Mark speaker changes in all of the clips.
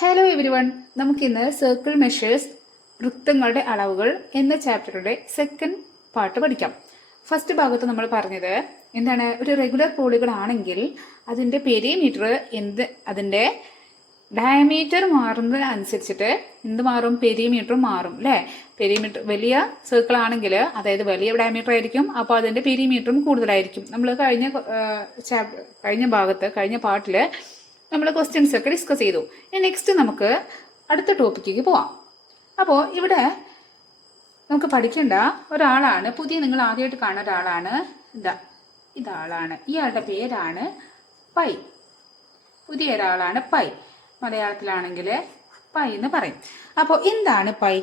Speaker 1: Hello everyone നമുക്കിന്ന് circle measures വൃത്തങ്ങളുടെ അളവുകൾ എന്ന ചാപ്റ്ററുടെ സെക്കൻഡ് പാട്ട് പഠിക്കാം. ഫസ്റ്റ് ഭാഗത്ത് നമ്മൾ പറഞ്ഞത് എന്താണ്? ഒരു റെഗുലർ പോളികൾ ആണെങ്കിൽ അതിന്റെ പെരിമീറ്റർ എന്ത് അതിന്റെ ഡയമീറ്റർ മാറുന്നതിനനുസരിച്ചിട്ട് എന്ത് മാറും? പെരിമീറ്റർ മാറും അല്ലേ പെരിമീറ്റർ വലിയ സർക്കിൾ ആണെങ്കിൽ അതായത് വലിയ ഡയമീറ്റർ ആയിരിക്കും അപ്പോൾ അതിന്റെ പെരിമീറ്ററും കൂടുതലായിരിക്കും. നമ്മൾ കഴിഞ്ഞ കഴിഞ്ഞ ഭാഗത്ത് കഴിഞ്ഞ പാർട്ടിൽ നമ്മൾ ക്വസ്റ്റ്യൻസ് ഒക്കെ ഡിസ്കസ് ചെയ്തു. ഇനി നെക്സ്റ്റ് നമുക്ക് അടുത്ത ടോപ്പിക്കിലേക്ക് പോവാം. അപ്പോൾ ഇവിടെ നമുക്ക് പഠിക്കേണ്ട ഒരാളാണ് പുതിയ നിങ്ങൾ ആദ്യമായിട്ട് കാണുന്ന ഒരാളാണ്. ഇതാ ഇതാളാണ്. ഇയാളുടെ പേരാണ് പൈ. പുതിയ ഒരാളാണ് പൈ. മലയാളത്തിലാണെങ്കിൽ പൈ എന്ന് പറയും. അപ്പോൾ എന്താണ് പൈ?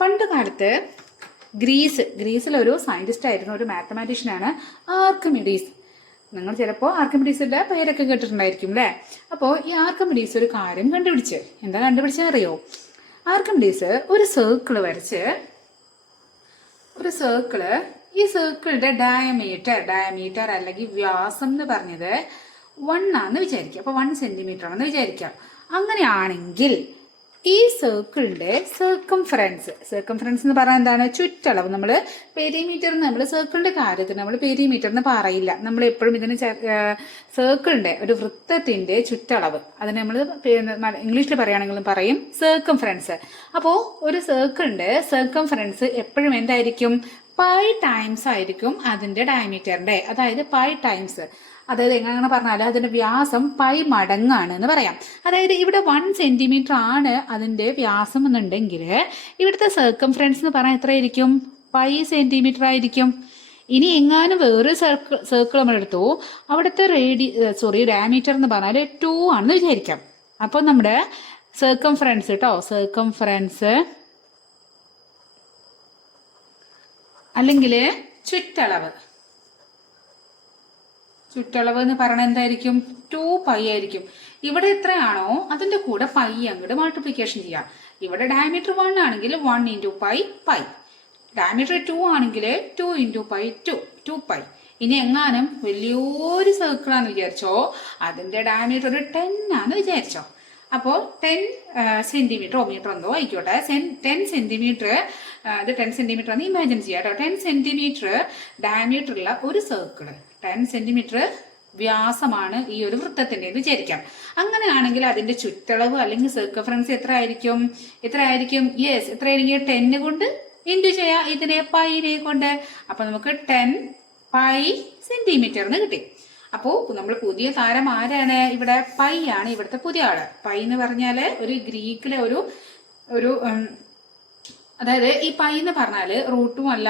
Speaker 1: പണ്ട് കാലത്ത് ഗ്രീസ് ഗ്രീസിലൊരു സയന്റിസ്റ്റ് ആയിരുന്നു ഒരു മാത്തമാറ്റീഷ്യനാണ് ആർക്കിമിഡീസ്. നിങ്ങൾ ചിലപ്പോൾ ആർക്കമിഡീസിന്റെ പേരൊക്കെ കേട്ടിട്ടുണ്ടായിരിക്കും അല്ലേ അപ്പോൾ ഈ ആർക്കിമിഡീസ് ഒരു കാര്യം കണ്ടുപിടിച്ച് എന്താ കണ്ടുപിടിച്ചെന്നറിയോ ആർക്കിമിഡീസ് ഒരു സർക്കിൾ വരച്ച് ഒരു സർക്കിൾ ഈ സർക്കിളിന്റെ ഡയമീറ്റർ ഡയമീറ്റർ അല്ലെങ്കിൽ വ്യാസം എന്ന് പറഞ്ഞത് വൺ ആണെന്ന് വിചാരിക്കുക. അപ്പോൾ വൺ സെന്റിമീറ്റർ ആണെന്ന് വിചാരിക്കാം. അങ്ങനെയാണെങ്കിൽ ഈ സർക്കിളിന്റെ സർക്കംഫറൻസ് സർക്കംഫറൻസ് എന്ന് പറഞ്ഞാൽ എന്താണ്? ചുറ്റളവ്. നമ്മൾ പെരിമീറ്റർ നമ്മൾ സർക്കിളിന്റെ കാര്യത്തിൽ നമ്മൾ പെരിമീറ്റർ എന്ന് പറയില്ല. നമ്മൾ എപ്പോഴും ഇതിന് സർക്കിളിന്റെ ഒരു വൃത്തത്തിന്റെ ചുറ്റളവ്. അതിന് നമ്മൾ ഇംഗ്ലീഷിൽ പറയുകയാണെങ്കിലും പറയും സർക്കംഫറൻസ് അപ്പോൾ ഒരു സർക്കിളിന്റെ സർക്കംഫറൻസ് എപ്പോഴും എന്തായിരിക്കും? പൈ ടൈംസ് ആയിരിക്കും അതിന്റെ ഡയമീറ്ററിന്റെ അതായത് പൈ ടൈംസ് അതായത് എങ്ങനെ പറഞ്ഞാൽ അതിന്റെ വ്യാസം പൈ മടങ്ങാണ് എന്ന് പറയാം. അതായത് ഇവിടെ വൺ സെന്റിമീറ്റർ ആണ് അതിന്റെ വ്യാസം എന്നുണ്ടെങ്കിൽ ഇവിടുത്തെ സർക്കംഫറൻസ് എന്ന് പറഞ്ഞാൽ എത്രയായിരിക്കും? പൈ സെന്റിമീറ്റർ ആയിരിക്കും. ഇനി എങ്ങാനും വേറെ സർക്കിൾ സർക്കിൾ നമ്മൾ എടുത്തു. അവിടുത്തെ റേഡി സോറി ഡയമീറ്റർ എന്ന് പറഞ്ഞാൽ ടു ആണെന്ന് വിചാരിക്കാം. അപ്പോൾ നമ്മുടെ സർക്കംഫറൻസ് കേട്ടോ സർക്കംഫറൻസ് അല്ലെങ്കിൽ ചുറ്റളവ്. ചുറ്റളവ് എന്ന് പറയണത് എന്തായിരിക്കും? ടു പൈ ആയിരിക്കും. ഇവിടെ എത്രയാണോ അതിന്റെ കൂടെ പൈ അങ്ങോട്ട് മൾട്ടിപ്ലിക്കേഷൻ ചെയ്യാം. ഇവിടെ ഡയമീറ്റർ വൺ ആണെങ്കിൽ one into pi pi diameter two ആണെങ്കിൽ two into pi two two pi ഇനി എങ്ങാനും വലിയൊരു സർക്കിളാന്ന് വിചാരിച്ചോ? അതിന്റെ ഡയമീറ്റർ ഒരു ടെൻ ആണെന്ന് വിചാരിച്ചോ? അപ്പോൾ ടെൻ സെന്റിമീറ്റർ മീറ്റർ എന്തോ ആയിക്കോട്ടെ. ടെൻ സെന്റിമീറ്റർ ഇത് ടെൻ സെന്റിമീറ്റർ എന്ന് ഇമാജിൻ ചെയ്യാം കേട്ടോ. ടെൻ സെന്റിമീറ്റർ ഡയമീറ്റർ ഉള്ള ഒരു സർക്കിൾ ടെൻ സെന്റിമീറ്റർ വ്യാസമാണ് ഈ ഒരു വൃത്തത്തിന്റെ എന്ന് വിചാരിക്കാം. അങ്ങനെയാണെങ്കിൽ അതിന്റെ ചുറ്റളവ് അല്ലെങ്കിൽ സർക്കഫറൻസ് എത്ര ആയിരിക്കും എത്ര ആയിരിക്കും യെസ് എത്ര ആയിരിക്കും ടെന്ന് കൊണ്ട് ഇന്റു ചെയ്യാം. ഇതിനെ പൈനെ കൊണ്ട്. അപ്പൊ നമുക്ക് ടെൻ പൈ സെന്റിമീറ്റർ എന്ന് കിട്ടി. അപ്പോൾ നമ്മൾ പുതിയ താരം ആരാണ്? ഇവിടെ പൈ ആണ് ഇവിടുത്തെ പുതിയ ആൾ. പൈ എന്ന് പറഞ്ഞാൽ ഒരു ഗ്രീക്കിലെ ഒരു ഒരു അതായത് ഈ പൈ എന്ന് പറഞ്ഞാൽ റൂട്ടും അല്ല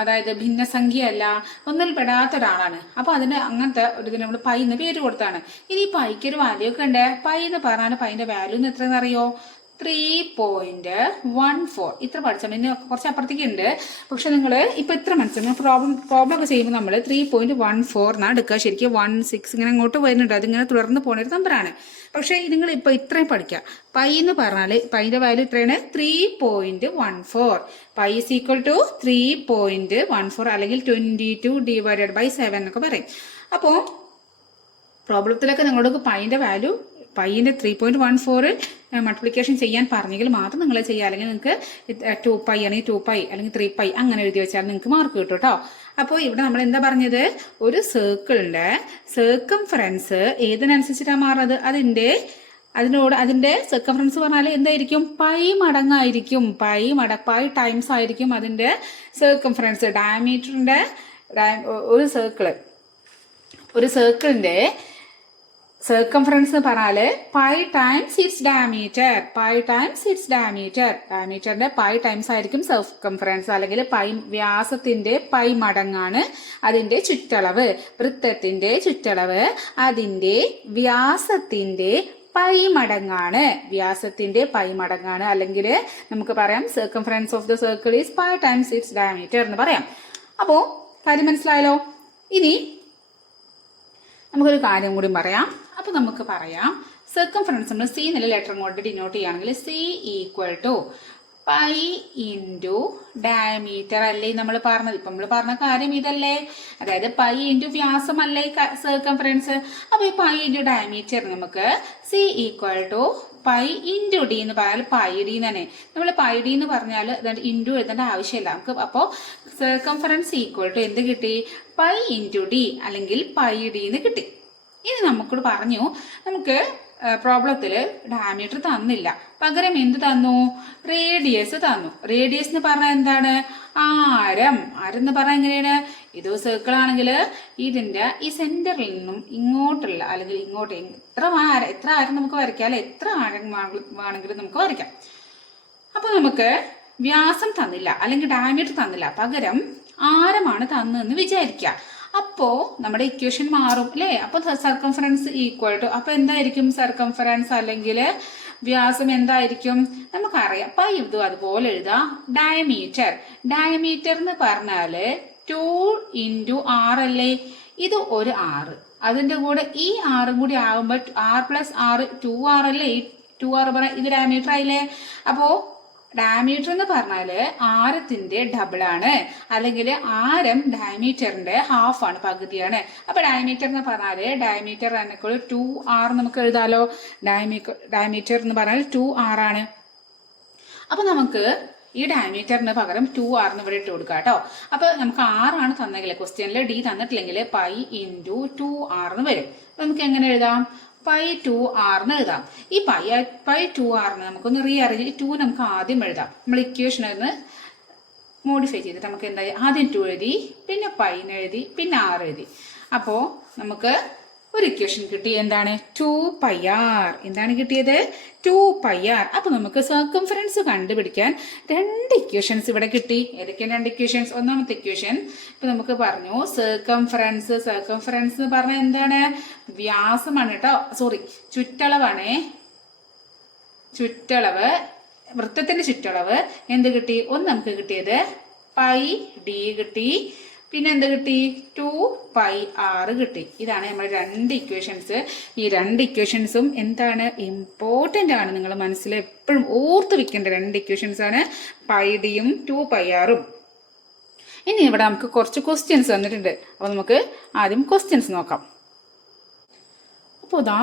Speaker 1: അതായത് ഭിന്നസംഖ്യ അല്ല ഒന്നിൽ പെടാത്ത ഒരാളാണ് അപ്പൊ അതിന് അങ്ങനത്തെ ഒരു ഇതിന് നമ്മൾ പൈ എന്ന് പേര് കൊടുത്താണ്. ഇനി ഈ പൈക്ക് ഒരു വാല്യൂ ഒക്കെ ഉണ്ട്. പൈ എന്ന് പറഞ്ഞാൽ പൈന്റെ വാല്യൂ എന്ന് എത്രയെന്ന് അറിയോ? ത്രീ പോയിന്റ് വൺ ഫോർ ഇത്ര പഠിച്ച മതി. കുറച്ച് അപ്പുറത്തേക്ക് ഉണ്ട് പക്ഷെ നിങ്ങൾ ഇപ്പൊ ഇത്ര മനസ്സിലായി. പ്രോബ്ലം പ്രോബ്ലം ഒക്കെ ചെയ്യുമ്പോൾ നമ്മൾ ത്രീ പോയിന്റ് വൺ ഫോർ എന്നാണ് എടുക്കുക. ശരിക്കും വൺ സിക്സ് ഇങ്ങനെ അങ്ങോട്ട് വരുന്നുണ്ട്. അതിങ്ങനെ തുടർന്ന് പോകുന്ന ഒരു നമ്പറാണ്. പക്ഷേ നിങ്ങൾ ഇപ്പൊ ഇത്രയും പഠിക്കുക. പൈ എന്ന് പറഞ്ഞാൽ പൈന്റെ വാല്യൂ ഇത്രയാണ്. Three point one four pi is equal to three point one four അല്ലെങ്കിൽ twenty two divided by seven എന്നൊക്കെ പറയും. അപ്പോൾ പ്രോബ്ലത്തിലൊക്കെ നിങ്ങളോട് പൈന്റെ വാല്യൂ പൈന്റെ ത്രീ പോയിന്റ് വൺ ഫോറിൽ മൾട്ടിപ്ലിക്കേഷൻ ചെയ്യാൻ പറഞ്ഞെങ്കിൽ മാത്രം നിങ്ങൾ ചെയ്യുക അല്ലെങ്കിൽ നിങ്ങൾക്ക് ടു പൈ അല്ലെങ്കിൽ ടു പൈ അല്ലെങ്കിൽ ത്രീ പൈ അങ്ങനെ എഴുതി വെച്ചാൽ നിങ്ങൾക്ക് മാർക്ക് കിട്ടും കേട്ടോ അപ്പോൾ ഇവിടെ നമ്മൾ എന്താ പറഞ്ഞത്? ഒരു സർക്കിളിന്റെ സർക്കംഫറൻസ് ഏതിനനുസരിച്ചിട്ടാണ് മാറുന്നത്? അതിന്റെ അതിനോട് അതിന്റെ സർക്കംഫറൻസ് പറഞ്ഞാൽ എന്തായിരിക്കും? പൈ മടങ്ങായിരിക്കും. പൈ മട പൈ ടൈംസ് ആയിരിക്കും അതിന്റെ സർക്കംഫറൻസ് ഡയമീറ്ററിന്റെ ഒരു സർക്കിൾ ഒരു സർക്കിളിന്റെ സർക്കംഫറൻസ് എന്ന് പറഞ്ഞാൽ pi times its diameter pi times its diameter ഡയമീറ്ററിന്റെ pi times ആയിരിക്കും സർക്കംഫറൻസ് അല്ലെങ്കിൽ പൈ വ്യാസത്തിന്റെ പൈ മടങ്ങാണ് അതിന്റെ ചുറ്റളവ്. വൃത്തത്തിന്റെ ചുറ്റളവ് അതിന്റെ വ്യാസത്തിന്റെ പൈ മടങ്ങാണ്. വ്യാസത്തിന്റെ പൈ മടങ്ങാണ്. അല്ലെങ്കിൽ നമുക്ക് പറയാം circumference of the circle is pi times its diameter എന്ന് പറയാം. അപ്പോ കാര്യം മനസ്സിലായല്ലോ? ഇനി നമുക്കൊരു കാര്യം കൂടി പറയാം. അപ്പൊ നമുക്ക് പറയാം. സർക്കംഫറൻസ് നമ്മൾ സി എന്നുള്ള ലെറ്റർ കൊണ്ട് ഡിനോട്ട് ചെയ്യുകയാണെങ്കിൽ C equal to pi into diameter അല്ലേ നമ്മൾ പറഞ്ഞത്. ഇപ്പം നമ്മൾ പറഞ്ഞ കാര്യം ഇതല്ലേ. അതായത് പൈ ഇന്റു വ്യാസമല്ലേ സർക്കംഫറൻസ് അപ്പോൾ ഈ പൈ ഇന്റു ഡയമീറ്റർ നമുക്ക് C equal to pi into D എന്ന് പറഞ്ഞാൽ പൈ ഡി തന്നെ. നമ്മൾ പൈ ഡി എന്ന് പറഞ്ഞാൽ ഇന്റു എഴുതേണ്ട ആവശ്യമില്ല. നമുക്ക് അപ്പോൾ സർക്കംഫറൻസ് ഈക്വൽ ടു എന്ത് കിട്ടി? പൈ ഇന്റു ഡി അല്ലെങ്കിൽ പൈ ഡി എന്ന് കിട്ടി. ഇനി നമുക്കോട് പറഞ്ഞു നമുക്ക് പ്രോബ്ലത്തിൽ ഡയമീറ്റർ തന്നില്ല. പകരം എന്ത് തന്നു? റേഡിയസ് തന്നു. റേഡിയസ് എന്ന് പറഞ്ഞാൽ എന്താണ്? ആരം. ആരം എന്ന് പറഞ്ഞാൽ എങ്ങനെയാണ്? ഇത് സർക്കിൾ ആണെങ്കിൽ ഇതിന്റെ ഈ സെന്ററിൽ നിന്നും ഇങ്ങോട്ടുള്ള അല്ലെങ്കിൽ ഇങ്ങോട്ട് എത്ര ആരം എത്ര ആരം നമുക്ക് വരയ്ക്കാം? അല്ലെ എത്ര ആരം വേണമെങ്കിലും നമുക്ക് വരയ്ക്കാം. അപ്പൊ നമുക്ക് വ്യാസം തന്നില്ല അല്ലെങ്കിൽ ഡയമീറ്റർ തന്നില്ല. പകരം ആരമാണ് തന്നതെന്ന് വിചാരിക്കുക അപ്പോ നമ്മുടെ ഇക്വേഷൻ മാറും അല്ലേ അപ്പൊ സർക്കംഫറൻസ് ഈക്വൽ ടു അപ്പൊ എന്തായിരിക്കും സർക്കംഫറൻസ് അല്ലെങ്കിൽ വ്യാസം എന്തായിരിക്കും? നമുക്കറിയാം. പൈ ഇതും അതുപോലെ എഴുതാം. ഡയമീറ്റർ ഡയമീറ്റർ എന്ന് പറഞ്ഞാൽ ടു ഇന്റു ആറ് അല്ലേ? ഇത് ഒരു ആറ് അതിന്റെ കൂടെ ഈ ആറും കൂടി ആകുമ്പോൾ ആർ പ്ലസ് ആറ് ടു ഈ ടു ആർ പറ ഇത് ഡയമീറ്റർ ആയില്ലേ? അപ്പോ ഡയമീറ്റർ എന്ന് പറഞ്ഞാൽ ആരത്തിന്റെ ഡബിൾ ആണ് അല്ലെങ്കിൽ ആരം ഡയമീറ്ററിന്റെ ഹാഫ് ആണ് പകുതിയാണ്. അപ്പൊ ഡയമീറ്റർ എന്ന് പറഞ്ഞാൽ ഡയമീറ്റർ എന്നൊക്കെ ടു ആർ നമുക്ക് എഴുതാലോ? ഡയമീ ഡയമീറ്റർ എന്ന് പറഞ്ഞാൽ ടു ആർ ആണ്. അപ്പൊ നമുക്ക് ഈ ഡയമീറ്ററിന് പകരം ടു ആറിന് ഇവിടെ ഇട്ട് കൊടുക്കാം കേട്ടോ അപ്പൊ നമുക്ക് ആറാണ് തന്നെങ്കിൽ ക്വസ്റ്റ്യനിൽ ഡി തന്നിട്ടില്ലെങ്കിൽ പൈ ഇന്റു ടു ആറിന് വരും. നമുക്ക് എങ്ങനെ എഴുതാം? പൈ ടു ആറിന് എഴുതാം. ഈ പൈ പൈ ടു ആറിന് നമുക്കൊന്ന് റീ അറേഞ്ച് ടു നമുക്ക് ആദ്യം എഴുതാം. നമ്മൾ ഇക്വേഷൻ ഒന്ന് മോഡിഫൈ ചെയ്തിട്ട് നമുക്ക് എന്താ ആദ്യം ടു എഴുതി പിന്നെ പൈന്ന് എഴുതി പിന്നെ ആറ് എഴുതി. അപ്പോൾ നമുക്ക് ഒരു ഇക്വേഷൻ കിട്ടി. എന്താണ്? ടു പയ്യാർ എന്താണ് കിട്ടിയത്? ടു പയ്യാർ അപ്പൊ നമുക്ക് സർക്കംഫറൻസ് കണ്ടുപിടിക്കാൻ രണ്ട് ഇക്വേഷൻസ് ഇവിടെ കിട്ടി. ഏതൊക്കെയാണ് രണ്ട് ഇക്വേഷൻസ് ഒന്നാമത്തെ ഇക്വേഷൻ ഇപ്പൊ നമുക്ക് പറഞ്ഞു സർക്കംഫറൻസ് സർക്കംഫറൻസ് എന്ന് എന്താണ്? വ്യാസമാണ് കേട്ടോ സോറി ചുറ്റളവാണേ. ചുറ്റളവ് വൃത്തത്തിന്റെ ചുറ്റളവ്. എന്ത് കിട്ടി? ഒന്ന് നമുക്ക് കിട്ടിയത് പൈ ഡി കിട്ടി. പിന്നെ എന്ത് കിട്ടി? ടു പൈ ആറ് കിട്ടി. ഇതാണ് നമ്മുടെ രണ്ട് ഇക്വേഷൻസ് ഈ രണ്ട് ഇക്വേഷൻസും എന്താണ് ഇമ്പോർട്ടന്റ് ആണ്. നിങ്ങൾ മനസ്സിൽ എപ്പോഴും ഓർത്ത് വെക്കേണ്ട രണ്ട് ഇക്വേഷൻസ് ആണ്. പൈ ഡിയും ടു പൈ ആറും ഇനി ഇവിടെ നമുക്ക് കുറച്ച് ക്വസ്റ്റ്യൻസ് വന്നിട്ടുണ്ട്. അപ്പോൾ നമുക്ക് ആദ്യം ക്വസ്റ്റ്യൻസ് നോക്കാം. അപ്പോൾ ഇതാ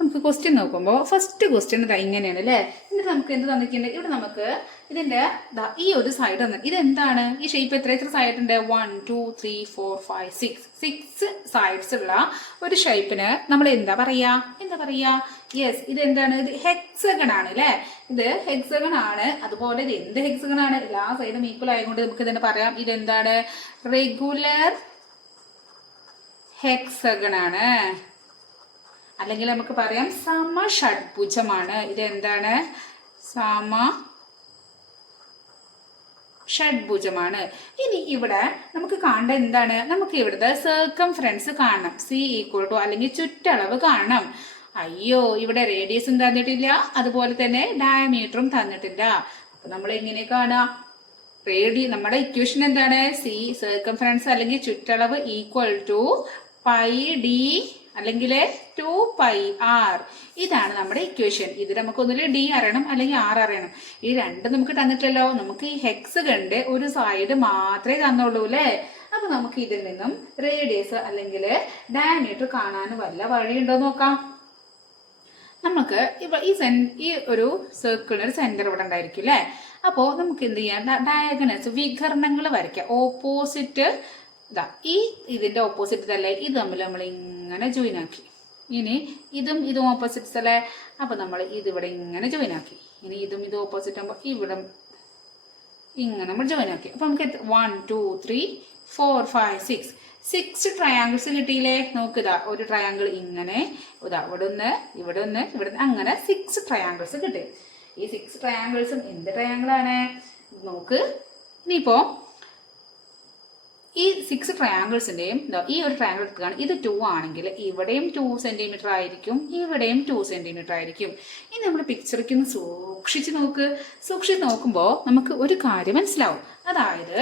Speaker 1: നമുക്ക് ക്വസ്റ്റ്യൻ നോക്കുമ്പോൾ ഫസ്റ്റ് ക്വസ്റ്റ്യൻ ഇതാ ഇങ്ങനെയാണ് അല്ലേ? എന്നിട്ട് നമുക്ക് എന്ത് തന്നിട്ടുണ്ട്? ഇവിടെ നമുക്ക് ഇതിന്റെ ഈ ഒരു സൈഡ് തന്നെ ഇതെന്താണ്? ഈ ഷേപ്പ് എത്ര? എത്ര സൈഡ് ഉണ്ട്? One two three four five six six sides ഉള്ള ഒരു ഷേപ്പിന് നമ്മൾ എന്താ പറയാ? എന്താ പറയാ? യെസ് ഇത് എന്താണ് ഇത് ഹെക്സഗൺ ആണ് അല്ലേ? ഇത് ഹെക്സഗൺ ആണ്. അതുപോലെ ഇത് എന്ത് ഹെക്സഗൺ ആണ്? എല്ലാ സൈഡും ഈക്വൽ ആയതുകൊണ്ട് നമുക്ക് ഇതിനെ പറയാം. ഇത് എന്താണ് റെഗുലർ ഹെക്സഗൺ ആണ്. അല്ലെങ്കിൽ നമുക്ക് പറയാം സമ ഷഡ്ഭുജമാണ്. ഇത് എന്താണ് സമ ഷഡ്ഭുജമാണ്. ഇനി ഇവിടെ നമുക്ക് കാണേണ്ട എന്താണ്? നമുക്ക് ഇവിടുത്തെ സർക്കം ഫ്രണ്ട്സ് കാണണം. സി ഈക്വൽ ടു അല്ലെങ്കിൽ ചുറ്റളവ് കാണണം. അയ്യോ ഇവിടെ റേഡിയസും തന്നിട്ടില്ല. അതുപോലെ തന്നെ ഡയമീറ്ററും തന്നിട്ടില്ല. അപ്പൊ നമ്മൾ എങ്ങനെ കാണാം റേഡി നമ്മുടെ ഇക്വേഷൻ എന്താണ്? സി സർക്കംഫറൻസ് അല്ലെങ്കിൽ ചുറ്റളവ് ഈക്വൽ ടു പൈ ഡി അല്ലെങ്കിൽ ടു പൈ ആർ ഇതാണ് നമ്മുടെ ഇക്വേഷൻ ഇത് നമുക്ക് ഒന്നിൽ ഡി അറിയണം അല്ലെങ്കിൽ ആർ അറിയണം. ഈ രണ്ട് നമുക്ക് തന്നിട്ടല്ലോ. നമുക്ക് ഈ ഹെക്സ് കണ്ട് ഒരു സൈഡ് മാത്രമേ തന്നുള്ളൂ അല്ലേ അപ്പൊ നമുക്ക് ഇതിൽ നിന്നും റേഡിയസ് അല്ലെങ്കിൽ ഡയമീറ്റർ കാണാൻ വല്ല വഴിയുണ്ടോ നോക്കാം. നമുക്ക് ഇപ്പൊ ഈ സെൻ ഈ ഒരു സർക്കിളിന് സെന്റർ ഇവിടെ ഉണ്ടായിരിക്കും അല്ലേ അപ്പോൾ നമുക്ക് എന്ത് ചെയ്യാം? ഡയഗണൽസ് വികരണങ്ങൾ വരയ്ക്കാം. ഓപ്പോസിറ്റ് ഇതാ ഈ ഇതിന്റെ ഓപ്പോസിറ്റ് തന്നെ ഇത് തമ്മിൽ നമ്മൾ ഇങ്ങനെ ജോയിൻ ആക്കി. ഇനി ഇതും ഇതും ഓപ്പോസിറ്റ് തല്ലേ അപ്പോൾ നമ്മൾ ഇതിവിടെ ഇങ്ങനെ ജോയിൻ ആക്കി. ഇനി ഇതും ഇതും ഓപ്പോസിറ്റ് ആകുമ്പോൾ ഇവിടെ ഇങ്ങനെ നമ്മൾ ജോയിൻ ആക്കി. അപ്പോൾ നമുക്ക് one two three four five six six triangles കിട്ടിയില്ലേ? നോക്കുക ഒരു ട്രയാങ്കിൾ ഇങ്ങനെ ഇതാ ഇവിടെ ഒന്ന് ഇവിടെ ഒന്ന് ഇവിടെ അങ്ങനെ സിക്സ് ട്രയാങ്കിൾസ് കിട്ടി. ഈ സിക്സ് ട്രയാങ്കിൾസും എന്ത് ട്രയാങ്കിൾ ആണ്? നോക്ക് ഇനിയിപ്പോ ഈ സിക്സ് ട്രയാങ്കിൾസിന്റെയും ഈ ഒരു ട്രയാങ്കിൾ എടുക്കുകയാണ്. ഇത് ടു ആണെങ്കിൽ ഇവിടെയും ടു സെന്റിമീറ്റർ ആയിരിക്കും ഇവിടെയും ടു സെന്റിമീറ്റർ ആയിരിക്കും. ഇനി നമ്മൾ പിക്ചറിക്ക് ഒന്ന് സൂക്ഷിച്ച് നോക്ക്. സൂക്ഷിച്ച് നോക്കുമ്പോൾ നമുക്ക് ഒരു കാര്യം മനസ്സിലാവും. അതായത്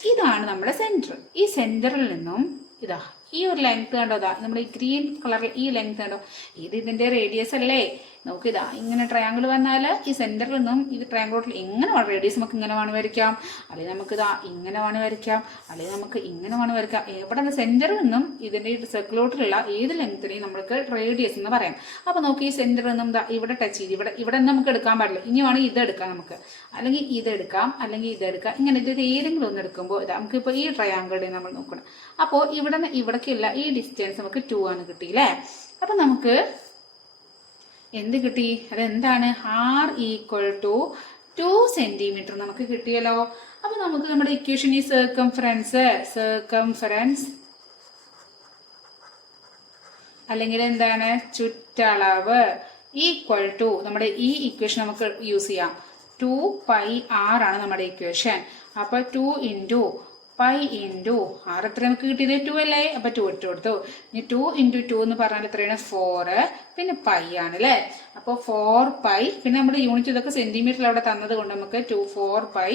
Speaker 1: ഇതാണ് നമ്മുടെ സെന്റർ ഈ സെന്ററിൽ നിന്നും ഇതാ ഈ ഒരു ലെങ്ത് കണ്ടോ? ഇതാ നമ്മുടെ ഈ ഗ്രീൻ കളറിൽ ഈ ലെങ്ത് കണ്ടോ? ഇത് ഇതിന്റെ റേഡിയസ് അല്ലേ? നമുക്ക് ഇതാ ഇങ്ങനെ ട്രയാങ്കിൾ വന്നാൽ ഈ സെന്ററിൽ നിന്നും ഇത് ട്രയാങ്കിളോട്ടിൽ എങ്ങനെ റേഡിയസ് നമുക്ക് ഇങ്ങനെ വേണം വരയ്ക്കാം? അല്ലെങ്കിൽ നമുക്ക് ഇതാ ഇങ്ങനെ വേണം വരയ്ക്കാം. അല്ലെങ്കിൽ നമുക്ക് ഇങ്ങനെ വേണം വരയ്ക്കാം. എവിടെ സെന്ററിൽ നിന്നും ഇതിന്റെ സർക്കിളോട്ടിലുള്ള ഏത് ലെങ്ത്തിനെയും നമുക്ക് റേഡിയസ് എന്ന് പറയാം. അപ്പോൾ നമുക്ക് ഈ സെന്ററിൽ നിന്നും ഇതാ ഇവിടെ ടച്ച് ചെയ്ത് ഇവിടെ ഇവിടെ നമുക്ക് എടുക്കാൻ പാടില്ല. ഇനി വേണം ഇത് എടുക്കാം നമുക്ക്. അല്ലെങ്കിൽ ഇത് എടുക്കാം അല്ലെങ്കിൽ ഇത് എടുക്കാം. ഇങ്ങനെ ഇത് ഏതെങ്കിലും ഒന്ന് എടുക്കുമ്പോൾ നമുക്കിപ്പോൾ ഈ ട്രയാങ്കിളുടെ നമ്മൾ നോക്കണം. അപ്പോൾ ഇവിടെ നിന്ന് ഇവിടേക്കുള്ള ഈ ഡിസ്റ്റൻസ് നമുക്ക് ടു ആണ് കിട്ടിയില്ലേ അപ്പം നമുക്ക് എന്ത് കിട്ടി? അതെന്താണ്? R equal to two centimetre നമുക്ക് കിട്ടിയല്ലോ. അപ്പൊ നമുക്ക് നമ്മുടെ ഇക്വേഷൻ ഈ സർക്കംഫറൻസ് സർക്കംഫറൻസ് അല്ലെങ്കിൽ എന്താണ്? ചുറ്റളവ് ഈക്വൽ ടു നമ്മുടെ ഈ ഇക്വേഷൻ നമുക്ക് യൂസ് ചെയ്യാം. ടു പൈ ആർ ആണ് നമ്മുടെ ഇക്വേഷൻ അപ്പൊ two into pi into R എത്ര നമുക്ക് കിട്ടിയത്? ടു അല്ലേ? അപ്പൊ ടു ഇട്ട് കൊടുത്തു. ഇനി ടു ഇന്റു ടു എന്ന് പറഞ്ഞാൽ എത്രയാണ്? ഫോറ് പിന്നെ പൈ ആണ് അല്ലേ? അപ്പോൾ ഫോർ പൈ പിന്നെ നമ്മൾ യൂണിറ്റ് ഇതൊക്കെ സെന്റിമീറ്ററിൽ അവിടെ തന്നത് കൊണ്ട് നമുക്ക് ടു ഫോർ പൈ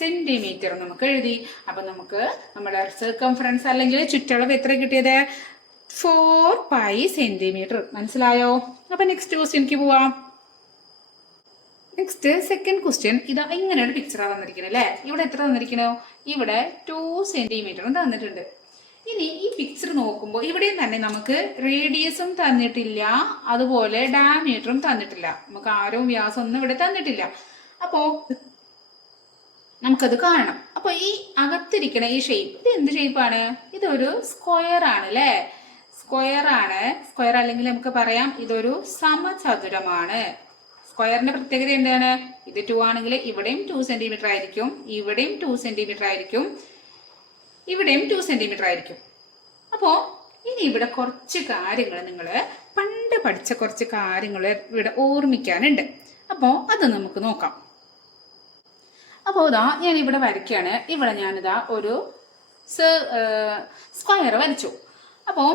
Speaker 1: സെന്റിമീറ്റർ നമുക്ക് എഴുതി. അപ്പൊ നമുക്ക് നമ്മുടെ സർക്കംഫറൻസ് അല്ലെങ്കിൽ ചുറ്റളവ് എത്ര കിട്ടിയത്? ഫോർ പൈ സെന്റിമീറ്റർ മനസ്സിലായോ? അപ്പൊ നെക്സ്റ്റ് ക്വസ്റ്റ്യൻക്ക് പോവാം. നെക്സ്റ്റ് സെക്കൻഡ് ക്വസ്റ്റ്യൻ ഇതാ ഇങ്ങനെ ഒരു പിക്ചറാണ് തന്നിരിക്കുന്നത് അല്ലേ? ഇവിടെ എത്ര തന്നിരിക്കണോ? ഇവിടെ ടു സെന്റിമീറ്ററും തന്നിട്ടുണ്ട്. ഇനി ഈ പിക്ചർ നോക്കുമ്പോൾ ഇവിടെയും തന്നെ നമുക്ക് റേഡിയസും തന്നിട്ടില്ല അതുപോലെ ഡയമീറ്ററും തന്നിട്ടില്ല. നമുക്ക് ആരോ വ്യാസം ഒന്നും ഇവിടെ തന്നിട്ടില്ല. അപ്പോ നമുക്കത് കാണണം. അപ്പൊ ഈ അകത്തിരിക്കണ ഈ ഷേപ്പ് ഇത് എന്ത് ഷേപ്പാണ് ഇതൊരു സ്ക്വയർ ആണ് അല്ലേ? സ്ക്വയർ ആണ്. സ്ക്വയർ അല്ലെങ്കിൽ നമുക്ക് പറയാം ഇതൊരു സമചതുരമാണ്. സ്ക്വയറിന്റെ പ്രത്യേകത എന്താണ്? ഇത് ടു ആണെങ്കിൽ ഇവിടെയും ടു സെന്റിമീറ്റർ ആയിരിക്കും ഇവിടെയും ടു സെന്റിമീറ്റർ ആയിരിക്കും ഇവിടെയും ടു സെന്റിമീറ്റർ ആയിരിക്കും. അപ്പോ ഇനി ഇവിടെ കുറച്ച് കാര്യങ്ങൾ നിങ്ങൾ പണ്ട് പഠിച്ച കുറച്ച് കാര്യങ്ങൾ ഇവിടെ ഓർമ്മിക്കാനുണ്ട്. അപ്പോൾ അത് നമുക്ക് നോക്കാം. അപ്പോൾ ഇതാ ഞാൻ ഇവിടെ വരയ്ക്കുകയാണ് ഇവിടെ ഞാനിതാ ഒരു സ്ക്വയർ വരച്ചു. അപ്പോൾ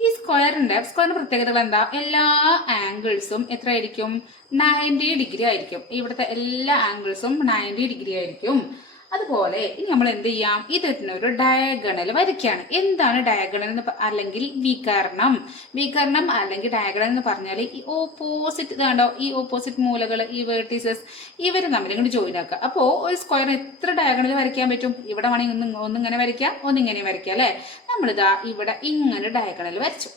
Speaker 1: ഈ സ്ക്വയറിന്റെ സ്ക്വയറിന്റെ പ്രത്യേകതകൾ എന്താ? എല്ലാ ആംഗിൾസും എത്രയായിരിക്കും? നയന്റി ഡിഗ്രി ആയിരിക്കും. ഇവിടുത്തെ എല്ലാ ആംഗിൾസും നയന്റി ഡിഗ്രി ആയിരിക്കും. അതുപോലെ ഇനി നമ്മൾ എന്ത് ചെയ്യാം? ഇതിന് ഒരു ഡയഗണൽ വരയ്ക്കുകയാണ്. എന്താണ് ഡയഗണൽ എന്ന് അല്ലെങ്കിൽ വികരണം? വികരണം അല്ലെങ്കിൽ ഡയഗണൽ എന്ന് പറഞ്ഞാൽ ഈ ഓപ്പോസിറ്റ് ഇതാണ്ടോ ഈ ഓപ്പോസിറ്റ് മൂലകൾ ഈ വേർട്ടീസസ് ഇവർ തമ്മിൽ ഇങ്ങോട്ട് ജോയിൻ ആക്കുക. അപ്പോൾ ഒരു സ്ക്വയർ എത്ര ഡയഗണൽ വരയ്ക്കാൻ പറ്റും? ഇവിടെ വേണമെങ്കിൽ ഒന്ന് ഒന്നിങ്ങനെ വരയ്ക്കാം ഒന്നിങ്ങനെ വരയ്ക്കാം അല്ലേ? നമ്മളിതാ ഇവിടെ ഇങ്ങനെ ഡയഗണൽ വരച്ചു.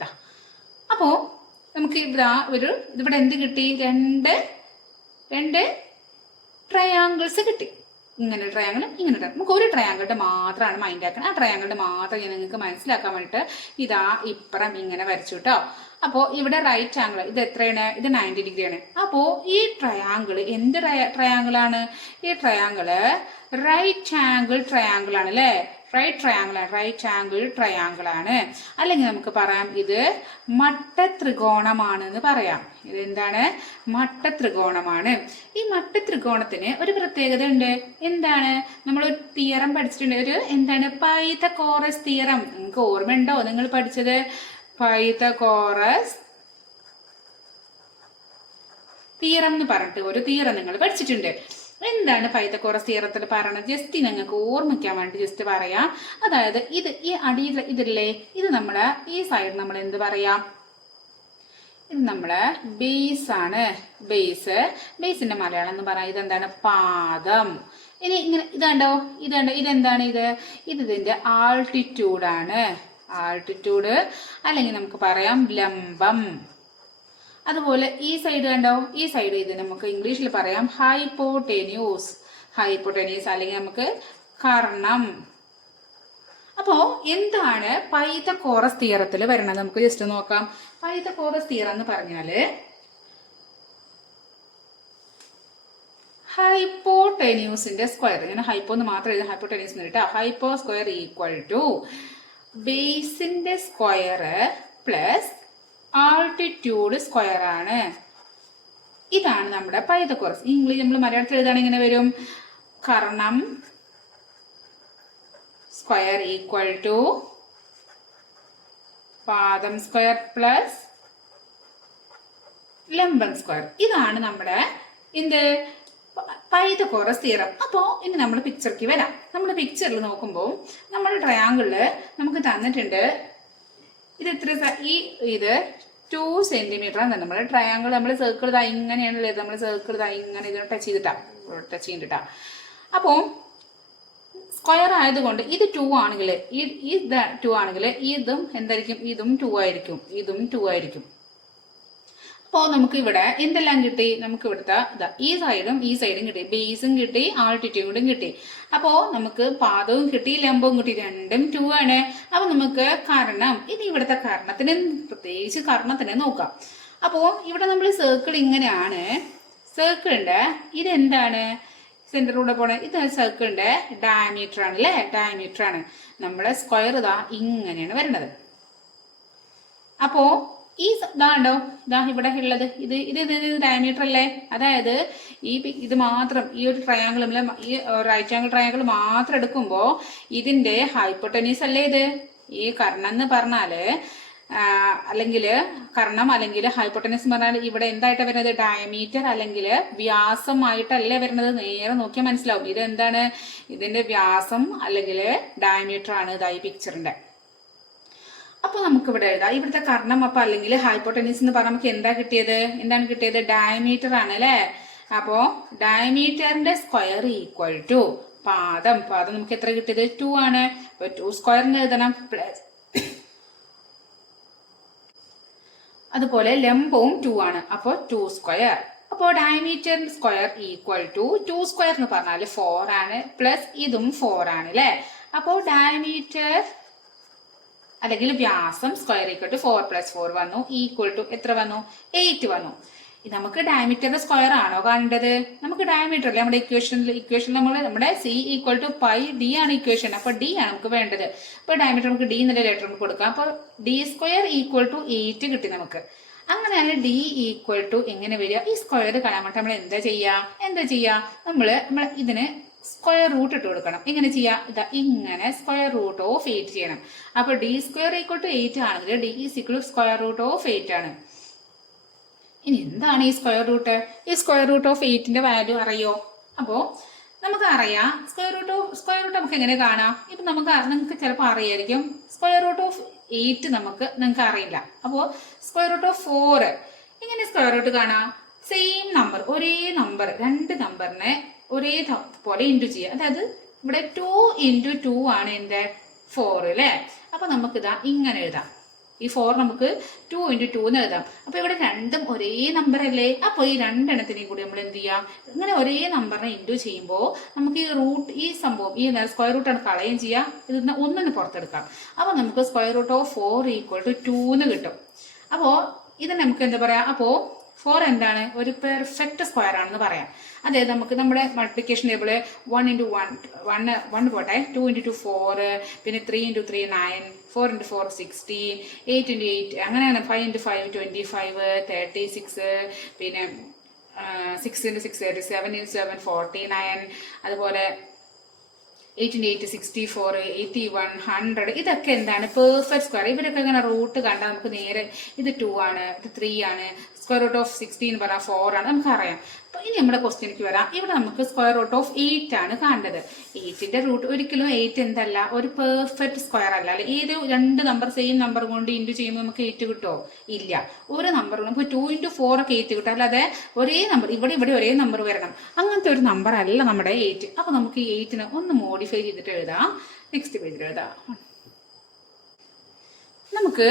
Speaker 1: ദാ. അപ്പോ നമുക്ക് ഇതാ ഒരു ഇവിടെ എന്ത് കിട്ടി? രണ്ട് രണ്ട് ട്രയാങ്കിൾസ് കിട്ടി. ഇങ്ങനെ ട്രയാങ്കിൾ ഇങ്ങനെ. നമുക്ക് ഒരു ട്രയാങ്കിളുടെ മാത്രമാണ് മൈൻഡ് ആക്കണം. ആ ട്രയാങ്കിളുടെ മാത്രം ഞാൻ നിങ്ങൾക്ക് മനസ്സിലാക്കാൻ വേണ്ടിയിട്ട് ഇതാ ഇപ്പുറം ഇങ്ങനെ വരച്ചു കേട്ടോ അപ്പോൾ ഇവിടെ റൈറ്റ് ആംഗിൾ ഇത് എത്രയാണ്? ഇത് നയന്റി ഡിഗ്രിയാണ് അപ്പോൾ ഈ ട്രയാങ്കിൾ എന്ത് ട്രയാങ്കിൾ ആണ്? ഈ ട്രയാങ്കിൾ റൈറ്റ് ആംഗിൾ ട്രയാങ്കിൾ ആണ് അല്ലേ റൈറ്റ് ട്രയാങ്കിൾ ആണ് റൈറ്റ് ആംഗിൾ ട്രയാങ്കിൾ ആണ്. അല്ലെങ്കിൽ നമുക്ക് പറയാം ഇത് മട്ട ത്രികോണമാണ് എന്ന് പറയാം. ഇത് എന്താണ് മട്ട ത്രികോണമാണ് ഈ മട്ട ത്രികോണത്തിന് ഒരു പ്രത്യേകത ഉണ്ട്. എന്താണ്? നമ്മൾ ഒരു തിയറം പഠിച്ചിട്ടുണ്ട്. ഒരു എന്താണ്? പൈതകോറസ് തിയറം നിങ്ങൾക്ക് ഓർമ്മയുണ്ടോ? നിങ്ങൾ പഠിച്ചത്? പൈതകോറസ് തിയറം എന്ന് പറഞ്ഞിട്ട് ഒരു തിയറം നിങ്ങൾ പഠിച്ചിട്ടുണ്ട്. എന്താണ് പൈതക്കോറസ് തിയറത്തിൽ പറയണത്? ജസ്റ്റ് നിങ്ങൾക്ക് ഓർമ്മിക്കാൻ വേണ്ടി ജസ്റ്റ് പറയാം. അതായത് ഇത് ഈ അടിയിൽ ഇതില്ലേ? ഇത് നമ്മൾ ഈ സൈഡ് നമ്മൾ എന്ത് പറയാം? ഇത് നമ്മൾ ബേസ് ആണ്. ബേസ് ബേസിന്റെ മലയാളം എന്ന് പറയാം ഇതെന്താണ്? പാദം. ഇനി ഇങ്ങനെ ഇതാണ്ടോ? ഇതാണ്ടോ? ഇതെന്താണ് ഇത്? ഇത് ഇതിന്റെ ആൾട്ടിറ്റ്യൂഡാണ് ആൾട്ടിറ്റ്യൂഡ് അല്ലെങ്കിൽ നമുക്ക് പറയാം ലംബം. അതുപോലെ ഈ സൈഡ് കണ്ടോ ഈ സൈഡ് ഇത് നമുക്ക് ഇംഗ്ലീഷിൽ പറയാം ഹൈപ്പോടെന്യൂസ് ഹൈപ്പോട്ടേനിയസ് അല്ലെങ്കിൽ നമുക്ക് കർണം. അപ്പോ എന്താണ് പൈതക്കോറസ് തിയറത്തിൽ വരണത്? നമുക്ക് ജസ്റ്റ് നോക്കാം. പൈതക്കോറസ് തിയറം എന്ന് പറഞ്ഞാൽ ഹൈപ്പോടെന്യൂസിന്റെ സ്ക്വയർ ഞാൻ ഹൈപ്പോ എന്ന് മാത്രം എഴുതാം ഹൈപ്പോടെന്യൂസ് എന്ന് കേട്ടോ. ഹൈപ്പോ സ്ക്വയർ ഈക്വൽ ടു ബേസിന്റെ സ്ക്വയർ പ്ലസ് ആൾട്ടിറ്റ്യൂഡ് സ്ക്വയർ ആണ്. ഇതാണ് നമ്മുടെ പൈതകോറസ് ഇംഗ്ലീഷ് നമ്മൾ മലയാളത്തിൽ എഴുതുകയാണെങ്കിൽ ഇങ്ങനെ വരും? കർണം സ്ക്വയർ ഈക്വൽ ടു പാദം സ്ക്വയർ പ്ലസ് ലംബൻ സ്ക്വയർ ഇതാണ് നമ്മുടെ എന്ത്? പൈതകോറസ് തിയറം അപ്പോൾ ഇനി നമ്മൾ പിക്ചർക്ക് വരാം. നമ്മൾ പിക്ചറിൽ നോക്കുമ്പോൾ നമ്മൾ ട്രയാങ്കിളിൽ നമുക്ക് തന്നിട്ടുണ്ട് ഇത് എത്ര ഈ ഇത് ടു സെന്റിമീറ്റർ ആണ് നമ്മൾ ട്രയാങ്കിൾ നമ്മൾ സർക്കിൾ ഇതാ ഇങ്ങനെയാണല്ലേ നമ്മൾ സർക്കിൾ ഇതാ ഇങ്ങനെ ഇതിനെ ടച്ച് ചെയ്തിട്ടാ. ടച്ച് ചെയ്തിട്ടാ. അപ്പോൾ സ്ക്വയർ ആയതുകൊണ്ട് ഇത് ടു ആണെങ്കിൽ ഈ ഇത് ടു ആണെങ്കിൽ ഇതും എന്തായിരിക്കും? ഇതും ടു ആയിരിക്കും. ഇതും ടു ആയിരിക്കും. അപ്പോൾ നമുക്ക് ഇവിടെ എന്തെല്ലാം കിട്ടി? നമുക്ക് ഇവിടുത്തെ ഇതാ ഈ സൈഡും ഈ സൈഡും കിട്ടി. ബേസും കിട്ടി ആൾട്ടിറ്റ്യൂഡും കിട്ടി. അപ്പോൾ നമുക്ക് പാദവും കിട്ടി ലംബവും കിട്ടി. രണ്ടും ടു ആണ്. അപ്പോൾ നമുക്ക് കർണം. ഇനി ഇവിടുത്തെ കർണത്തിന് പ്രത്യേകിച്ച് കർണത്തിനെ നോക്കാം. അപ്പോൾ ഇവിടെ നമ്മൾ സർക്കിൾ ഇങ്ങനെയാണ്. സർക്കിളിന്റെ ഇതെന്താണ്? സെന്ററിലൂടെ പോണ. ഇത് സർക്കിളിന്റെ ഡയമീറ്റർ ആണ് അല്ലേ? ഡയമീറ്റർ ആണ്. നമ്മുടെ സ്ക്വയർ ഇതാ ഇങ്ങനെയാണ് വരുന്നത് അപ്പോ ഈ ഇതാണ്ടോ ഇതാ ഇവിടെ ഉള്ളത്. ഇത് ഇത് ഇത് ഇത് ഡയമീറ്റർ അല്ലേ? അതായത് ഈ ഇത് മാത്രം ഈ ഒരു ട്രയാങ്കിൾ ഈ റൈറ്റ് ആംഗിൾ ട്രയാങ്കിൾ മാത്രം എടുക്കുമ്പോൾ ഇതിന്റെ ഹൈപ്പോട്ടനീസ് അല്ലേ ഇത്? ഈ കർണം എന്ന് പറഞ്ഞാൽ അല്ലെങ്കിൽ കർണം അല്ലെങ്കിൽ ഹൈപ്പോട്ടനീസ് എന്ന് പറഞ്ഞാൽ ഇവിടെ എന്തായിട്ടാണ് വരുന്നത്? ഡയമീറ്റർ അല്ലെങ്കിൽ വ്യാസമായിട്ടല്ലേ വരുന്നത്? നേരെ നോക്കിയാൽ മനസ്സിലാവും. ഇത് എന്താണ് ഇതിന്റെ വ്യാസം അല്ലെങ്കിൽ ഡയമീറ്റർ ആണ് ഇതായി പിക്ചറിന്റെ അപ്പൊ നമുക്ക് ഇവിടെ എഴുതാം. ഇവിടുത്തെ കർണം അപ്പൊ അല്ലെങ്കിൽ ഹൈപ്പോട്ടനീസ് എന്ന് പറഞ്ഞാൽ നമുക്ക് എന്താ കിട്ടിയത്? എന്താണ് കിട്ടിയത്? ഡയമീറ്റർ ആണ് അല്ലെ? അപ്പോ ഡയമീറ്ററിന്റെ സ്ക്വയർ ഈക്വൽ ടു പാദം. പാദം നമുക്ക് എത്ര കിട്ടിയത്? ടു ആണ്. അപ്പൊ ടു സ്ക്വയറിന് എഴുതണം. പ്ലസ് അതുപോലെ ലംബവും ടു ആണ്. അപ്പോൾ ടു സ്ക്വയർ അപ്പോൾ diameter square equal to two square എന്ന് പറഞ്ഞാൽ ഫോർ ആണ്. പ്ലസ് ഇതും ഫോർ ആണ് അല്ലെ? അപ്പോൾ ഡയമീറ്റർ അല്ലെങ്കിൽ വ്യാസം square equal to four plus four വന്നു ഈക്വൽ ടു എത്ര വന്നു? എയ്റ്റ് വന്നു. നമുക്ക് ഡയമീറ്ററിന്റെ സ്ക്വയർ ആണോ കാണേണ്ടത്? നമുക്ക് ഡയമീറ്റർ അല്ലേ നമ്മുടെ ഇക്വേഷനിൽ ഇക്വേഷൻ നമ്മൾ നമ്മുടെ C equal to pi D ആണ് ഇക്വേഷൻ അപ്പൊ ഡി ആണ് നമുക്ക് വേണ്ടത്. അപ്പൊ ഡയമീറ്റർ നമുക്ക് ഡി എന്നുള്ള ലെറ്റർ നമുക്ക് കൊടുക്കാം. അപ്പൊ D square equal to eight കിട്ടി നമുക്ക്. അങ്ങനെയാണ് ഡി ഈക്വൽ ടു എങ്ങനെ വരിക? ഈ സ്ക്വയർ കാണാൻ വേണ്ടി നമ്മൾ എന്താ ചെയ്യാ? എന്താ ചെയ്യാ? നമ്മൾ നമ്മൾ ഇതിന് സ്ക്വയർ റൂട്ട് ഇട്ട് കൊടുക്കണം. എങ്ങനെ ചെയ്യാം. ഇതാ ഇങ്ങനെ സ്ക്വയർ റൂട്ട് ഓഫ് എയ്റ്റ് ചെയ്യണം. അപ്പൊ D square equal to eight ആണെങ്കിൽ D is equal square root of eight ആണ്. ഇനി എന്താണ് ഈ സ്ക്വയർ റൂട്ട് ഈ സ്ക്വയർ റൂട്ട് ഓഫ് എയ്റ്റിന്റെ വാല്യൂ അറിയോ? അപ്പോ നമുക്ക് അറിയാം. Square root of square root നമുക്ക് എങ്ങനെ കാണാം? ഇപ്പൊ നമുക്ക് നിങ്ങൾക്ക് ചിലപ്പോൾ അറിയായിരിക്കും. സ്ക്വയർ റൂട്ട് ഓഫ് എയ്റ്റ് നമുക്ക് നിങ്ങൾക്ക് അറിയില്ല. അപ്പോൾ സ്ക്വയർ റൂട്ട് ഓഫ് ഫോർ ഇങ്ങനെ സ്ക്വയർ റൂട്ട് കാണാം. സെയിം നമ്പർ ഒരേ നമ്പർ രണ്ട് നമ്പറിനെ ഒരേ പോലെ ഇന്റു ചെയ്യുക. അതായത് ഇവിടെ ടു ഇന്റു ടു ആണ് എന്റെ ഫോർ അല്ലേ? അപ്പം നമുക്കിതാ ഇങ്ങനെ എഴുതാം. ഈ ഫോർ നമുക്ക് ടു ഇന്റു ടു എന്ന് എഴുതാം. അപ്പോൾ ഇവിടെ രണ്ടും ഒരേ നമ്പർ അല്ലേ? അപ്പോൾ ഈ രണ്ടെണ്ണത്തിനെയും കൂടി നമ്മൾ എന്ത് ചെയ്യാം? ഇങ്ങനെ ഒരേ നമ്പറിനെ ഇന്റു ചെയ്യുമ്പോൾ നമുക്ക് ഈ റൂട്ട് ഈ സംഭവം ഈ സ്ക്വയർ റൂട്ടാണ് കളയുകയും ചെയ്യാം. ഇതിന്ന് ഒന്നിന് പുറത്തെടുക്കാം. അപ്പോൾ നമുക്ക് square root of four equal to two എന്ന് കിട്ടും. അപ്പോൾ ഇത് നമുക്ക് എന്താ പറയാ? അപ്പോൾ ഫോർ എന്താണ്? ഒരു പെർഫെക്റ്റ് സ്ക്വയർ ആണെന്ന് പറയാം. അതായത് നമുക്ക് നമ്മുടെ multiplication table one into one one one പോട്ടെ ടു ഇന്റു ടു ഫോർ പിന്നെ three into three nine four into four sixteen eight into eight അങ്ങനെയാണ് five into five twenty five thirty six പിന്നെ six into six thirty seven into seven forty nine അതുപോലെ എയ്റ്റിന്റെ eight sixty four eighty one hundred ഇതൊക്കെ എന്താണ് perfect square ഇവരൊക്കെ ഇങ്ങനെ root കണ്ടാൽ നമുക്ക് നേരെ ഇത് ടു ആണ് ഇത് ത്രീ ആണ് സ്ക്വയർ റൂട്ട് ഓഫ് സിക്സ്റ്റീൻ പറഞ്ഞാൽ ഫോർ ആണ്. നമുക്ക് അറിയാം. അപ്പൊ ഇനി നമ്മുടെ ക്വസ്റ്റ്യനിക്ക് വരാം. ഇവിടെ നമുക്ക് സ്ക്വയർ റൂട്ട് ഓഫ് എയ്റ്റ് ആണ് കാണേണ്ടത്. എയ്റ്റിന്റെ റൂട്ട് ഒരിക്കലും എയ്റ്റ് എന്തല്ല ഒരു പെർഫെക്റ്റ് സ്ക്വയർ അല്ല. അല്ലെ ഏത് രണ്ട് നമ്പർ സെയിം നമ്പർ കൊണ്ട് ഇന്റു ചെയ്യുമ്പോൾ നമുക്ക് എയ്റ്റ് കിട്ടുമോ ഇല്ല. ഒരു നമ്പർ നമുക്ക് ടു ഇന്റു ഫോർ ഒക്കെ എയ്റ്റ് കിട്ടും. അല്ലാതെ ഒരേ നമ്പർ ഇവിടെ ഇവിടെ ഒരേ നമ്പർ വരണം. അങ്ങനത്തെ ഒരു നമ്പർ അല്ല നമ്മുടെ എയ്റ്റ് അപ്പൊ നമുക്ക് ഈ എയ്റ്റിനെ ഒന്ന് മോഡിഫൈ ചെയ്തിട്ട് എഴുതാം. നെക്സ്റ്റ് പേജിൽ എഴുതാം. നമുക്ക്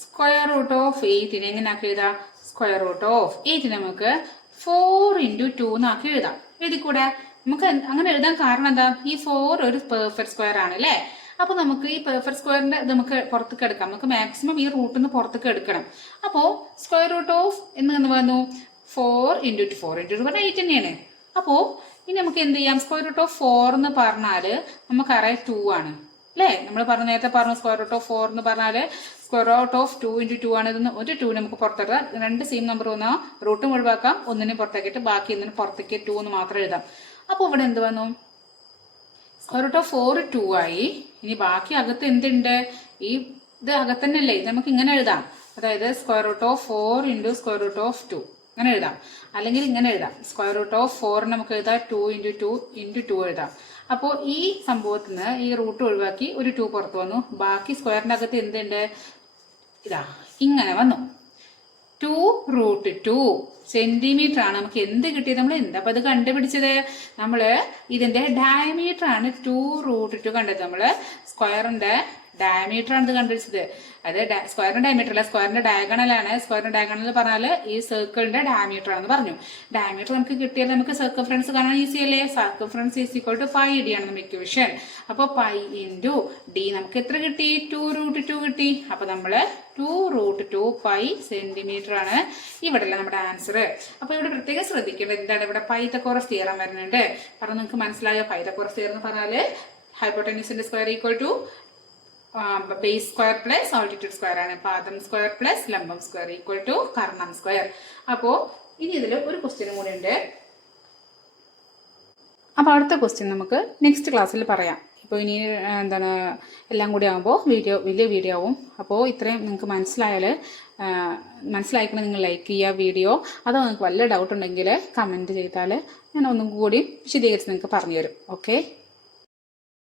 Speaker 1: സ്ക്വയർ റൂട്ട് ഓഫ് എയ്റ്റിനെ എങ്ങനെയാക്കി എഴുതാം? സ്ക്വയർ റൂട്ട് ഓഫ് എയ്റ്റ് നമുക്ക് ഫോർ ഇന്റു ടു എന്നാക്കി എഴുതാം. കൂടെ നമുക്ക് അങ്ങനെ എഴുതാൻ കാരണം എന്താ? ഈ ഫോർ ഒരു പെർഫെക്റ്റ് സ്ക്വയർ ആണ് അല്ലേ? അപ്പൊ നമുക്ക് ഈ പെർഫെക്റ്റ് സ്ക്വയറിന്റെ നമുക്ക് പുറത്തേക്ക് എടുക്കാം. നമുക്ക് മാക്സിമം ഈ റൂട്ടിൽ നിന്ന് പുറത്തേക്ക് എടുക്കണം. അപ്പോൾ സ്ക്വയർ റൂട്ട് ഓഫ് എന്ന് വന്നു? Four into two four into two പറഞ്ഞാൽ എയ്റ്റ് തന്നെയാണ്. അപ്പോൾ ഇനി നമുക്ക് എന്ത് ചെയ്യാം? സ്ക്വയർ റൂട്ട് ഓഫ് ഫോർ എന്ന് പറഞ്ഞാൽ നമുക്കറിയാം ടു ആണ്. അല്ലേ നമ്മൾ പറഞ്ഞ നേരത്തെ പറഞ്ഞു സ്ക്വയർ റൂട്ട് ഓഫ് ഫോർ എന്ന് പറഞ്ഞാൽ square root of two into two ആണ്. ഇതെന്ന് ഒരു ടു നമുക്ക് പുറത്തെടുക്കാം രണ്ട് സെയിം നമ്പർ വന്നാൽ റൂട്ടും ഒഴിവാക്കാം. ഒന്നിനെ പുറത്തേക്കിട്ട് ബാക്കി ഒന്നിന് പുറത്തേക്ക് ടു എന്ന് മാത്രം എഴുതാം. അപ്പോൾ ഇവിടെ എന്ത് വന്നു? Square root of four two ആയി. ഇനി ബാക്കി അകത്ത് എന്തുണ്ട്? ഈ ഇത് അകത്തന്നെയല്ലേ? ഇത് നമുക്ക് ഇങ്ങനെ എഴുതാം. അതായത് square root of four into square root of two അങ്ങനെ എഴുതാം. അല്ലെങ്കിൽ ഇങ്ങനെ എഴുതാം. സ്ക്വയർ റൂട്ട് ഓഫ് ഫോർ നമുക്ക് എഴുതാം. Two into two into two എഴുതാം. അപ്പോൾ ഈ സംഭവത്തിൽ നിന്ന് ഈ റൂട്ട് ഒഴിവാക്കി ഒരു ടു പുറത്ത് വന്നു. ബാക്കി സ്ക്വയറിന്റെ അകത്ത് എന്തുണ്ട്? ഇതാ ഇങ്ങനെ വന്നു. ടു റൂട്ട് ടു സെന്റിമീറ്റർ ആണ്. നമുക്ക് എന്ത് കിട്ടിയത്? നമ്മൾ എന്താ അത് കണ്ടുപിടിച്ചത്? നമ്മൾ ഇതിന്റെ ഡയമീറ്റർ ആണ് ടു റൂട്ട് ടു കണ്ടത്. നമ്മൾ സ്ക്വയറിന്റെ ഡയമീറ്റർ ആണ് ഇത് കണ്ടുപിടിച്ചത്. അത് സ്ക്വയറിന്റെ ഡയമീറ്റർ അല്ല സ്ക്വയറിന്റെ ഡയഗണലാണ് സ്ക്വയറിന്റെ ഡയഗണൽ പറഞ്ഞാൽ ഈ സർക്കിളിന്റെ ഡയമീറ്റർ ആണെന്ന് പറഞ്ഞു. ഡയമീറ്റർ നമുക്ക് കിട്ടിയാൽ നമുക്ക് സർക്കിൾ ഫ്രണ്ട്സ് കാണാൻ ഈസി അല്ലേ? Circumference is equal to pi D ആണ് നമുക്ക് ഇക്വേഷൻ അപ്പോൾ പൈ ഇന്റു ഡി നമുക്ക് എത്ര കിട്ടി? ടു റൂട്ട് ടു കിട്ടി. അപ്പോൾ നമ്മൾ two root two pi centimetre ആണ് ഇവിടെയുള്ള നമ്മുടെ ആൻസർ അപ്പോൾ ഇവിടെ പ്രത്യേകം ശ്രദ്ധിക്കേണ്ടത് എന്താണ്? ഇവിടെ പൈതക്കോറസ് തിയറം വരുന്നുണ്ട്. കാരണം നിങ്ങൾക്ക് മനസ്സിലായോ? പൈതക്കോറസ് തിയറം എന്ന് പറഞ്ഞാൽ ഹൈപ്പോട്ടനീസിന്റെ square equal to base square plus altitude square ആണ്. പാദം സ്ക്വയർ പ്ലസ് ലംബം സ്ക്വയർ ഈക്വൽ ടു കർണം സ്ക്വയർ അപ്പോൾ ഇനി ഇതിൽ ഒരു ക്വസ്റ്റ്യനും കൂടി ഉണ്ട്. അപ്പോൾ അടുത്ത ക്വസ്റ്റ്യൻ നമുക്ക് നെക്സ്റ്റ് ക്ലാസ്സിൽ പറയാം. ഇപ്പോൾ ഇനി എന്താണ് എല്ലാം കൂടി ആകുമ്പോൾ വീഡിയോ വലിയ വീഡിയോ ആവും. അപ്പോൾ ഇത്രയും നിങ്ങൾക്ക് മനസ്സിലായാൽ മനസ്സിലായിക്കണം നിങ്ങൾ ലൈക്ക് ചെയ്യുക വീഡിയോ അതോ നിങ്ങൾക്ക് വല്ല ഡൗട്ട് ഉണ്ടെങ്കിൽ കമന്റ് ചെയ്താൽ ഞാൻ ഒന്നും കൂടി വിശദീകരിച്ച് നിങ്ങൾക്ക് പറഞ്ഞു തരും ഓക്കെ